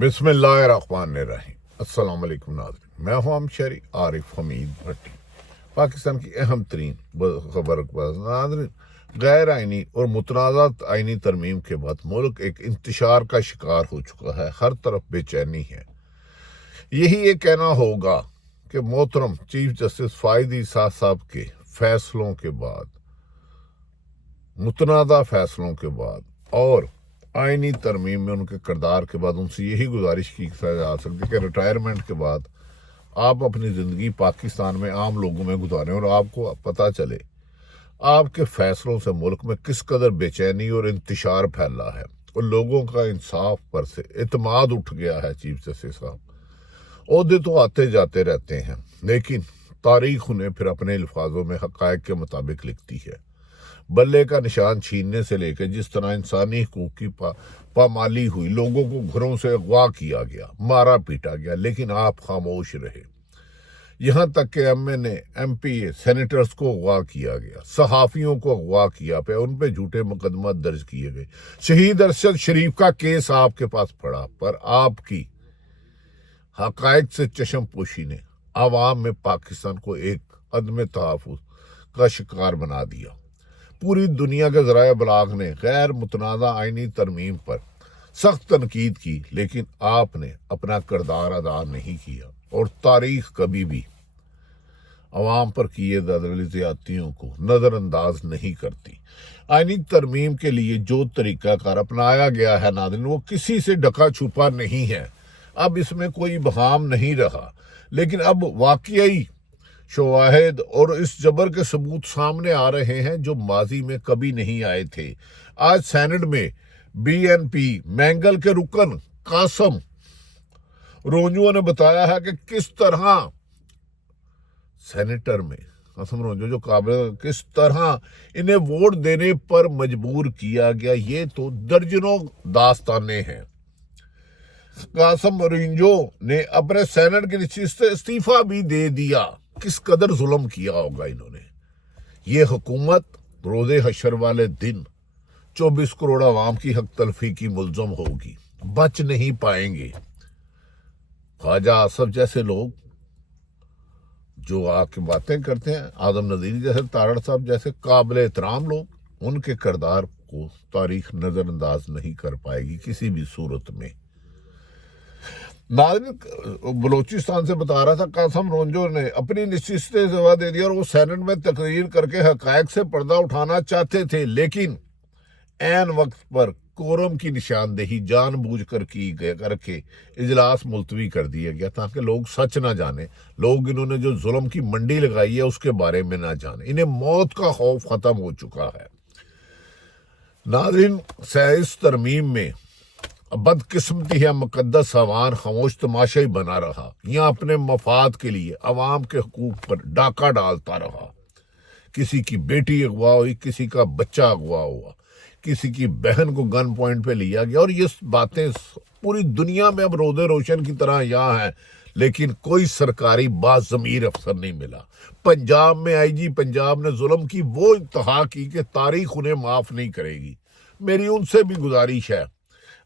بسم اللہ الرحمن الرحیم۔ السلام علیکم ناظرین، میں ہوں شہری عارف حمید بھٹی۔ پاکستان کی اہم ترین خبر ناظرین، غیر آئینی اور متنازع آئینی ترمیم کے بعد ملک ایک انتشار کا شکار ہو چکا ہے۔ ہر طرف بے چینی ہے۔ یہی یہ کہنا ہوگا کہ محترم چیف جسٹس فائد عیسیٰ صاحب کے فیصلوں کے بعد، متنازع فیصلوں کے بعد اور آئینی ترمیم میں ان کے کردار کے بعد ان سے یہی گزارش کی جا سکتی کہ ریٹائرمنٹ کے بعد آپ اپنی زندگی پاکستان میں عام لوگوں میں گزاریں اور آپ کو پتہ چلے آپ کے فیصلوں سے ملک میں کس قدر بے چینی اور انتشار پھیلا ہے اور لوگوں کا انصاف پر سے اعتماد اٹھ گیا ہے۔ چیف جسٹس صاحب عہدے تو آتے جاتے رہتے ہیں، لیکن تاریخ انہیں پھر اپنے الفاظوں میں حقائق کے مطابق لکھتی ہے۔ بلے کا نشان چھیننے سے لے کے جس طرح انسانی حقوق کی پامالی ہوئی، لوگوں کو گھروں سے اغوا کیا گیا، مارا پیٹا گیا، لیکن آپ خاموش رہے۔ یہاں تک کہ ایم پی اے سینیٹرز کو اغوا کیا گیا، صحافیوں کو اغوا کیا پہ ان پہ جھوٹے مقدمہ درج کیے گئے۔ شہید ارشد شریف کا کیس آپ کے پاس پڑا، پر آپ کی حقائق سے چشم پوشی نے عوام میں پاکستان کو ایک عدم تحفظ کا شکار بنا دیا۔ پوری دنیا کے ذرائع ابلاغ نے غیر متنازع آئینی ترمیم پر سخت تنقید کی، لیکن آپ نے اپنا کردار ادا نہیں کیا، اور تاریخ کبھی بھی عوام پر کیے جانے زیادتیوں کو نظر انداز نہیں کرتی۔ آئینی ترمیم کے لیے جو طریقہ کار اپنایا گیا ہے ناظرین، وہ کسی سے ڈھکا چھپا نہیں ہے۔ اب اس میں کوئی ابہام نہیں رہا، لیکن اب واقعی شواہد اور اس جبر کے ثبوت سامنے آ رہے ہیں جو ماضی میں کبھی نہیں آئے تھے۔ آج سینٹ میں بی این پی مینگل کے رکن قاسم رونجو نے بتایا ہے کہ کس طرح سینیٹر میں قاسم رونجو جو قابل کس طرح انہیں ووٹ دینے پر مجبور کیا گیا۔ یہ تو درجنوں داستانیں ہیں۔ قاسم رونجو نے اپنے سینٹ کی نشست سے استعفیٰ بھی دے دیا۔ کس قدر ظلم کیا ہوگا انہوں نے۔ یہ حکومت روز حشر والے دن 24 کروڑ عوام کی حق تلفی کی ملزم ہوگی، بچ نہیں پائیں گے۔ خواجہ آصف جیسے لوگ جو آ کے باتیں کرتے ہیں، آدم نظیر جیسے، تارڑ صاحب جیسے قابل احترام لوگ، ان کے کردار کو تاریخ نظر انداز نہیں کر پائے گی کسی بھی صورت میں۔ ناظرین، بلوچستان سے بتا رہا تھا، قاسم رونجو نے اپنی نشست سے استعفیٰ دے دیا اور وہ سینٹ میں تقریر کر کے حقائق سے پردہ اٹھانا چاہتے تھے، لیکن عین وقت پر کورم کی نشاندہی جان بوجھ کر کی کر کے اجلاس ملتوی کر دیا گیا تاکہ لوگ سچ نہ جانیں، لوگ انہوں نے جو ظلم کی منڈی لگائی ہے اس کے بارے میں نہ جانیں۔ انہیں موت کا خوف ختم ہو چکا ہے۔ ناظرین، اس ترمیم میں بدقسمتی ہے مقدس عوام خاموش تماشائی بنا رہا، یا اپنے مفاد کے لیے عوام کے حقوق پر ڈاکہ ڈالتا رہا۔ کسی کی بیٹی اغوا ہوئی، کسی کا بچہ اغوا ہوا، کسی کی بہن کو گن پوائنٹ پہ لیا گیا، اور یہ باتیں پوری دنیا میں اب روز روشن کی طرح یہاں ہیں، لیکن کوئی سرکاری باضمیر افسر نہیں ملا۔ پنجاب میں آئی جی پنجاب نے ظلم کی وہ انتہا کی کہ تاریخ انہیں معاف نہیں کرے گی۔ میری ان سے بھی گزارش ہے،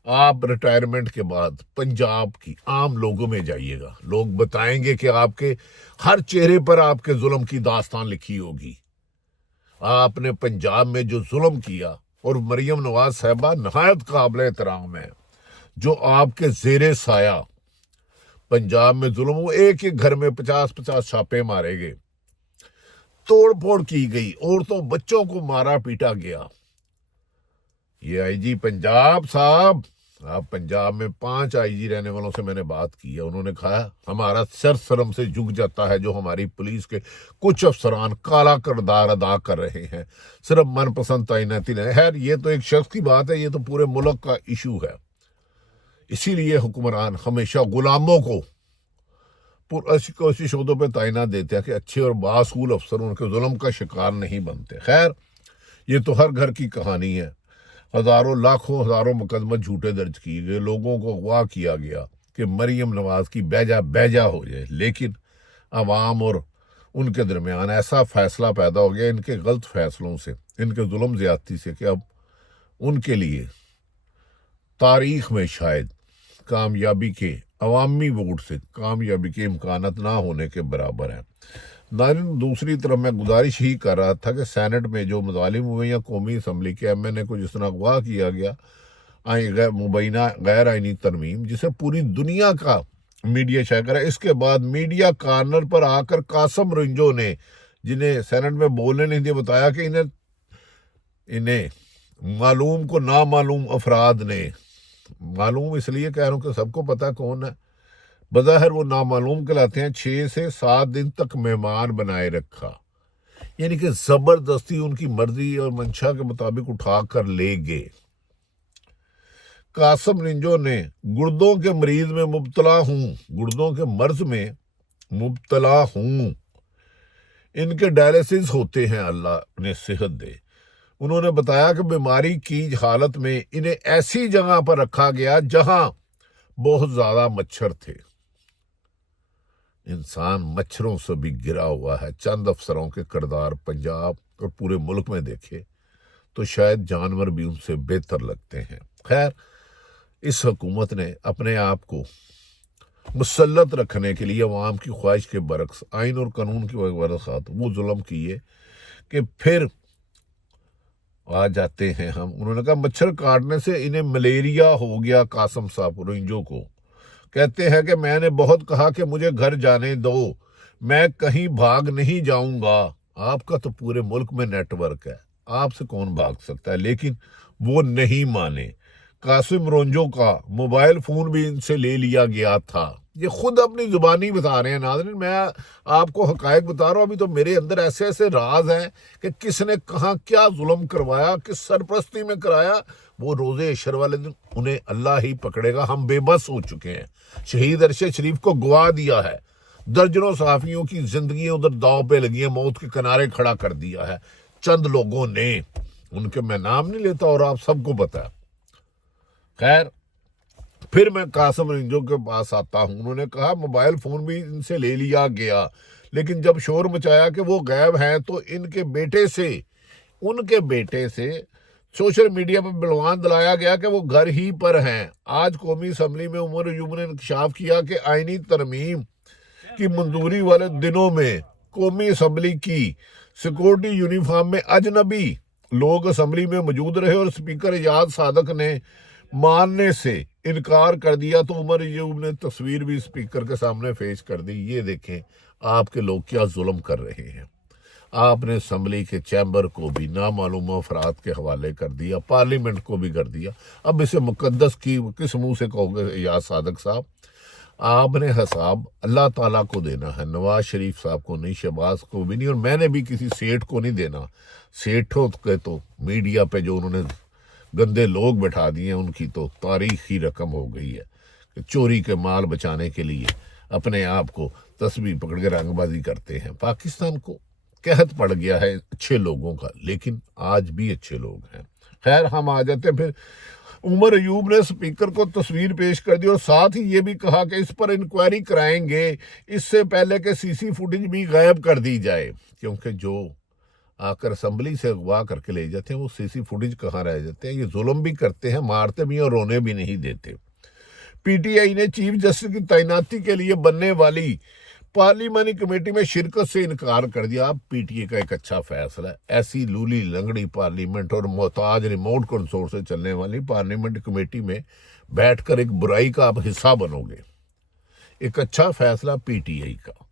آپ ریٹائرمنٹ کے بعد پنجاب کی عام لوگوں میں جائیے گا، لوگ بتائیں گے کہ آپ کے ہر چہرے پر آپ کے ظلم کی داستان لکھی ہوگی۔ آپ نے پنجاب میں جو ظلم کیا، اور مریم نواز صاحبہ نہایت قابل احترام ہے، جو آپ کے زیر سایہ پنجاب میں ظلم ہو، ایک ایک گھر میں 50 چھاپے مارے گئے، توڑ پھوڑ کی گئی، عورتوں بچوں کو مارا پیٹا گیا۔ یہ آئی جی پنجاب صاحب، آپ پنجاب میں 5 آئی جی رہنے والوں سے میں نے بات کی ہے، انہوں نے کہا ہمارا سر شرم سے جھک جاتا ہے جو ہماری پولیس کے کچھ افسران کالا کردار ادا کر رہے ہیں، صرف من پسند تعیناتی نہیں۔ خیر، یہ تو ایک شخص کی بات ہے، یہ تو پورے ملک کا ایشو ہے۔ اسی لیے حکمران ہمیشہ غلاموں کو کوشش عہدوں پہ تعینات دیتے ہیں کہ اچھے اور باصول افسر ان کے ظلم کا شکار نہیں بنتے۔ خیر، یہ تو ہر گھر کی کہانی ہے۔ ہزاروں لاکھوں ہزاروں مقدمہ جھوٹے درج کیے گئے، لوگوں کو اغوا کیا گیا کہ مریم نواز کی بیجا ہو جائے، لیکن عوام اور ان کے درمیان ایسا فیصلہ پیدا ہو گیا ان کے غلط فیصلوں سے، ان کے ظلم زیادتی سے، کہ اب ان کے لیے تاریخ میں شاید कामयाबी के अवामी वोट से कामयाबी के इम्कानात ना होने के बराबर हैं। नाज़रीन, दूसरी तरफ मैं गुजारिश ही कर रहा था कि सेनेट में जो मज़ालिम हुए या कौमी असम्बली के MNA को जिस तरह अगवा किया गया मुबैना गैर आइनी तरमीम, जिसे पूरी दुनिया का मीडिया शाया करा, इसके बाद मीडिया कॉर्नर पर आकर कासम रिंजो ने, जिन्हें सेनेट में बोलने नहीं दिया, बताया कि इन्हें मालूम को नामालूम अफराद ने, मालूम इसलिए कह रहा हूँ कि सबको पता कौन है, बज़ाहिर वो नामालूम कहलाते हैं, 6 से 7 दिन तक मेहमान बनाए रखा, यानी कि जबरदस्ती उनकी मर्जी और मंशा के मुताबिक उठा कर ले गए। कासम रिंजो ने गुर्दों के मरीज में मुब्तला हूँ, गुर्दों के मर्ज में मुब्तला हूँ, इनके डायलिसिस होते हैं, अल्लाह ने सेहत दे। उन्होंने बताया कि बीमारी की हालत में इन्हें ऐसी जगह पर रखा गया जहां बहुत ज्यादा मच्छर थे। इंसान मच्छरों से भी गिरा हुआ है। चंद अफसरों के किरदार पंजाब और पूरे मुल्क में देखे तो शायद जानवर भी उनसे बेहतर लगते हैं। खैर, इस हुकूमत ने अपने आप को मुसल्लत रखने के लिए अवाम की ख्वाहिश के बरक्स आइन और कानून की वजह वो जुल्म किए कि फिर आ जाते हैं हम। उन्होंने कहा मच्छर काटने से इन्हें मलेरिया हो गया। कासम साहब रिंजो को कहते हैं कि मैंने बहुत कहा कि मुझे घर जाने दो, मैं कहीं भाग नहीं जाऊंगा। आपका तो पूरे मुल्क में नेटवर्क है, आपसे कौन भाग सकता है, लेकिन वो नहीं माने। कासिम रोंजो का मोबाइल फोन भी इनसे ले लिया गया था। ये खुद अपनी जुबानी बता रहे हैं। नाज़रीन, मैं आपको हकायक बता रहा हूँ। अभी तो मेरे अंदर ऐसे ऐसे राज हैं कि किसने कहाँ क्या जुल्म करवाया, किस सरपरस्ती में कराया, वो रोज़े अशर वाले दिन उन्हें अल्लाह ही पकड़ेगा। हम बेबस हो चुके हैं। शहीद अरशद शरीफ को गवा दिया है, दर्जनों सहाफ़ियों की जिंदगी उधर दाव पे लगी है, मौत के किनारे खड़ा कर दिया है चंद लोगों ने। उनके मैं नाम नहीं लेता और आप सबको पता है। खैर, फिर मैं कासम रिंजो के पास आता हूं। उन्होंने कहा मोबाइल फोन भी इनसे ले लिया गया, लेकिन जब शोर मचाया कि वो गायब हैं तो उनके बेटे से सोशल मीडिया पर बलवान दिलाया गया कि वो घर ही पर हैं। आज कौमी असम्बली में उमर अयूब ने इंकशाफ किया कि आईनी तरमीम की मंजूरी वाले दिनों में कौमी असम्बली की सिक्योरिटी यूनिफॉर्म में अजनबी लोग असम्बली में मौजूद रहे और स्पीकर एजाज सादक ने मानने से इनकार कर दिया। तो उमर अयूब ने तस्वीर भी स्पीकर के सामने पेश कर दी। ये देखें आपके लोग क्या जुल्म कर रहे हैं। आपने असम्बली के चैम्बर को भी नामालूम अफराद के हवाले कर दिया, पार्लियामेंट को भी कर दिया। अब इसे मुकद्दस की किस मुंह से कहोगे एजाज सादक साहब? आपने हिसाब अल्लाह ताला को देना है, नवाज शरीफ साहब को नहीं, शहबाज को भी नहीं, और मैंने भी किसी सेठ को नहीं देना। सेठों के तो मीडिया पे जो उन्होंने गंदे लोग बैठा दिए उनकी तो तारीखी रकम हो गई है कि चोरी के माल बचाने के लिए अपने आप को तस्वीर पकड़ के रंगबाजी करते हैं। पाकिस्तान को कहत पड़ गया है अच्छे लोगों का, लेकिन आज भी अच्छे लोग हैं। खैर, हम आ जाते हैं फिर। उमर अयूब ने स्पीकर को तस्वीर पेश कर दी और साथ ही ये भी कहा कि इस पर इंक्वायरी कराएंगे, इससे पहले कि सीसी फुटेज भी गायब कर दी जाए, क्योंकि जो आकर असम्बली से अगवा करके ले जाते हैं वो सीसी फुटेज कहाँ रह जाते हैं। ये जुल्म भी करते हैं, मारते भी और रोने भी नहीं देते। पीटीआई ने चीफ जस्टिस की तैनाती के लिए बनने वाली पार्लियामानी कमेटी में शिरकत से इनकार कर दिया। अब पीटीआई का एक अच्छा फैसला है। ऐसी लूली लंगड़ी पार्लियामेंट और मोहताज रिमोट कंट्रोल से चलने वाली पार्लियामेंट कमेटी में बैठकर एक बुराई का आप हिस्सा बनोगे। एक अच्छा फैसला पीटीआई का।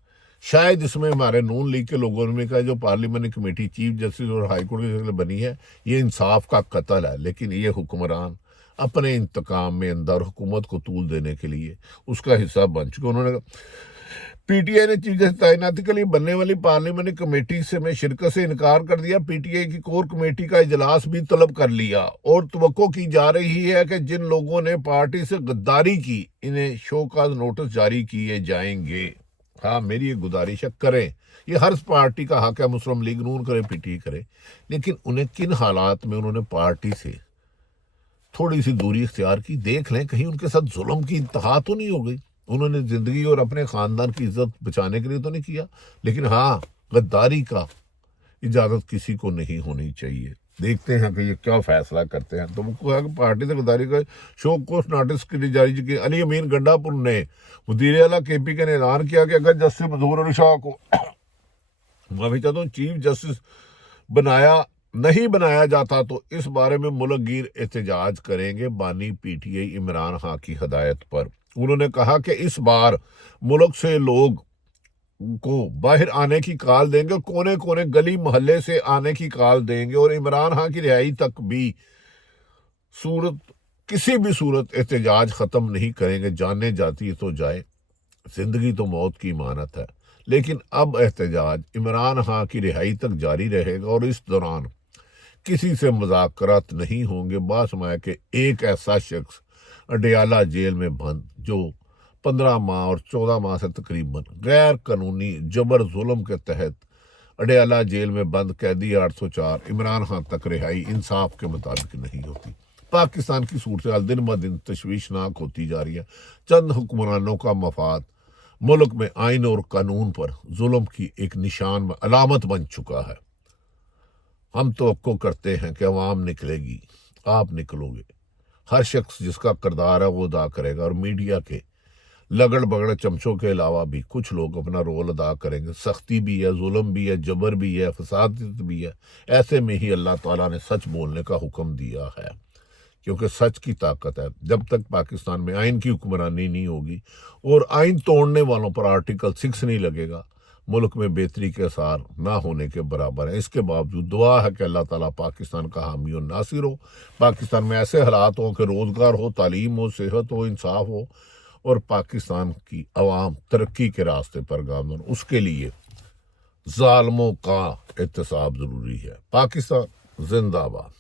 शायद इसमें हमारे नून लीग के लोगों ने कहा जो पार्लियामेंट कमेटी चीफ जस्टिस और हाईकोर्ट की जगह बनी है ये इंसाफ का कत्ल है, लेकिन ये हुक्मरान अपने इंतकाम में अंदर हुकूमत को तूल देने के लिए उसका हिस्सा बन चुके। उन्होंने पीटीआई ने चीफ जस्टिस तैनाती के लिए बनने वाली पार्लियामेंट कमेटी से में शिरकत से इनकार कर दिया। पीटीआई की कोर कमेटी का इजलास भी तलब कर लिया और तवक्को की जा रही है कि जिन लोगों ने पार्टी से गद्दारी की इन्हें शोकाज नोटिस जारी किए जाएंगे। हाँ, मेरी एक गुजारिश है, करें, ये हर पार्टी का हक है, मुस्लिम लीग नून करे, पीटीआई करे, लेकिन उन्हें किन हालात में उन्होंने पार्टी से थोड़ी सी दूरी इख्तियार की, देख लें कहीं उनके साथ जुल्म की इंतहा तो नहीं हो गई। उन्होंने जिंदगी और अपने खानदान की इज्जत बचाने के लिए तो नहीं किया, लेकिन हाँ, गद्दारी का इजाजत किसी को नहीं होनी चाहिए। देखते हैं कि ये क्या फैसला करते हैं। तो वो कहा कि पार्टी से गुजारिश का शो कोर्स नोटिस के लिए जारी की अली अमीन गंडापुर ने वज़ीर आला KPK ने ऐलान किया कि अगर जस्टिस मंजूर अली शाह को माफी चाहता हूँ चीफ जस्टिस नहीं बनाया जाता तो इस बारे में मुल्क गिर एहतजाज करेंगे बानी PTI इमरान खान की हदायत पर। उन्होंने कहा कि इस बार मुल्क से लोग को बाहर आने की कॉल देंगे और कोने कोने गली मोहल्ले से आने की कॉल देंगे और इमरान खान की रिहाई तक भी किसी भी सूरत एहतजाज ख़त्म नहीं करेंगे। जाने जाती है तो जाए, जिंदगी तो मौत की इमानत है, लेकिन अब एहतजाज इमरान खान की रिहाई तक जारी रहेगा और इस दौरान किसी से मुज़ाकरात नहीं होंगे। बासमाया के एक ऐसा शख्स अडयाला जेल में बंद जो 15 माह और 14 माह से तकरीबन गैर कानूनी जबर जुल्म के तहत अडयाला जेल में बंद कैदी 804 इमरान खान तक रिहाई इंसाफ के मुताबिक नहीं होती। पाकिस्तान की सूरत हाल दिन ब दिन तशवीशनाक होती जा रही है। चंद हुक्मरानों का मफाद मुल्क में आइन और कानून पर जुल्म की एक निशान अलामत बन चुका है। हम तवक्को करते हैं कि अवाम निकलेगी, आप निकलोगे, हर शख्स जिसका किरदार है वो अदा करेगा और मीडिया के लगड़ बगड़ चमचों के अलावा भी कुछ लोग अपना रोल अदा करेंगे। सख्ती भी है, जुल्म भी है, जबर भी है, फसाद भी है। ऐसे में ही अल्लाह ताला ने सच बोलने का हुक्म दिया है, क्योंकि सच की ताकत है। जब तक पाकिस्तान में आइन की हुक्मरानी नहीं होगी और आइन तोड़ने वालों पर आर्टिकल 6 नहीं लगेगा, मुल्क में बेहतरी के आसार ना होने के बराबर है। इसके बावजूद दुआ है कि अल्लाह ताला पाकिस्तान का हामी और नासिर हो, पाकिस्तान में ऐसे हालात हों कि रोज़गार हो, तालीम हो, सेहत हो, इंसाफ हो और पाकिस्तान की अवाम तरक्की के रास्ते पर गामजन। उसके लिए जालिमों का एहतसाब ज़रूरी है। पाकिस्तान जिंदाबाद।